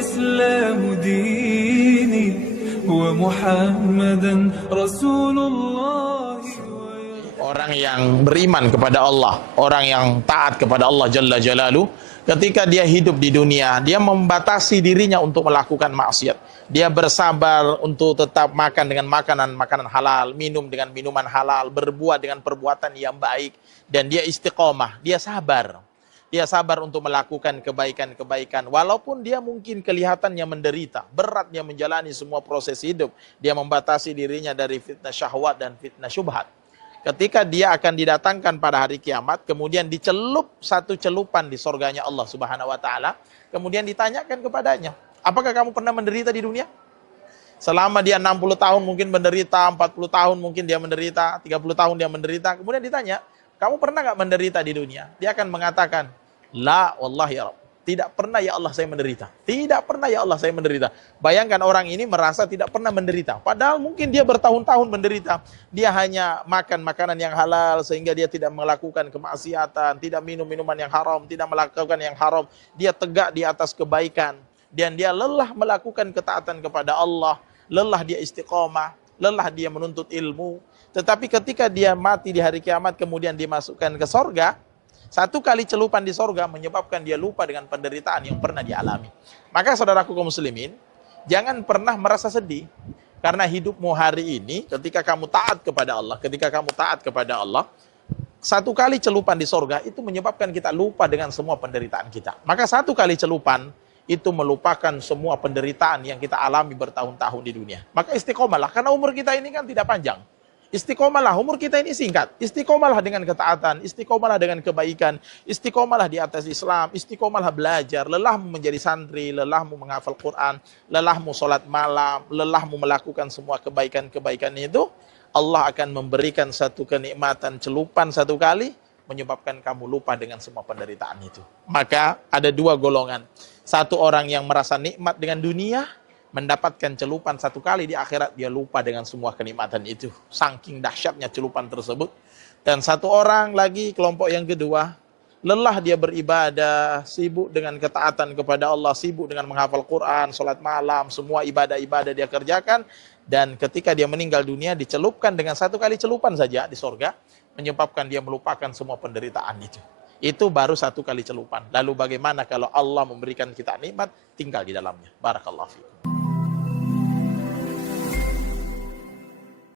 الإسلام ديني ومحمدا رسول الله. Orang yang beriman kepada Allah, orang yang taat kepada Allah Jalla Jalaluh, ketika dia hidup di dunia, dia membatasi dirinya untuk melakukan maksiat. Dia bersabar untuk tetap makan dengan makanan halal, minum dengan minuman halal, berbuat dengan perbuatan yang baik, dan dia istiqomah, dia sabar. Dia sabar untuk melakukan kebaikan-kebaikan, walaupun dia mungkin kelihatannya menderita, beratnya menjalani semua proses hidup. Dia membatasi dirinya dari fitnah syahwat dan fitnah syubhat. Ketika dia akan didatangkan pada hari kiamat, kemudian dicelup satu celupan di surganya Allah Subhanahu wa taala, kemudian ditanyakan kepadanya, apakah kamu pernah menderita di dunia? Selama dia 60 tahun mungkin menderita, 40 tahun mungkin dia menderita, 30 tahun dia menderita, kemudian ditanya, kamu pernah nggak menderita di dunia? Dia akan mengatakan, la wallahi ya Rabb, tidak pernah ya Allah saya menderita. Tidak pernah ya Allah saya menderita. Bayangkan orang ini merasa tidak pernah menderita. Padahal mungkin dia bertahun-tahun menderita. Dia hanya makan makanan yang halal sehingga dia tidak melakukan kemaksiatan, tidak minum minuman yang haram, tidak melakukan yang haram. Dia tegak di atas kebaikan. Dan dia lelah melakukan ketaatan kepada Allah. Lelah dia istiqomah. Lelah dia menuntut ilmu. Tetapi ketika dia mati di hari kiamat kemudian dimasukkan ke sorga, satu kali celupan di sorga menyebabkan dia lupa dengan penderitaan yang pernah dialami. Maka saudaraku kaum muslimin, jangan pernah merasa sedih. Karena hidupmu hari ini, ketika kamu taat kepada Allah, satu kali celupan di sorga itu menyebabkan kita lupa dengan semua penderitaan kita. Maka satu kali celupan itu melupakan semua penderitaan yang kita alami bertahun-tahun di dunia. Maka istiqomalah, karena umur kita ini kan tidak panjang. Istiqomalah, umur kita ini singkat. Istiqomalah dengan ketaatan, istiqomalah dengan kebaikan, istiqomalah di atas Islam, istiqomalah belajar, lelahmu menjadi santri, lelahmu menghafal Quran, lelahmu sholat malam, lelahmu melakukan semua kebaikan-kebaikan itu, Allah akan memberikan satu kenikmatan celupan satu kali, menyebabkan kamu lupa dengan semua penderitaan itu. Maka ada dua golongan. Satu orang yang merasa nikmat dengan dunia, mendapatkan celupan satu kali di akhirat, dia lupa dengan semua kenikmatan itu. Saking dahsyatnya celupan tersebut. Dan satu orang lagi, kelompok yang kedua, lelah dia beribadah, sibuk dengan ketaatan kepada Allah, sibuk dengan menghafal Quran, sholat malam, semua ibadah-ibadah dia kerjakan. Dan ketika dia meninggal dunia, dicelupkan dengan satu kali celupan saja di sorga, menyebabkan dia melupakan semua penderitaan itu. Itu baru satu kali celupan. Lalu bagaimana kalau Allah memberikan kita nikmat, tinggal di dalamnya. Barakallahu fiikum.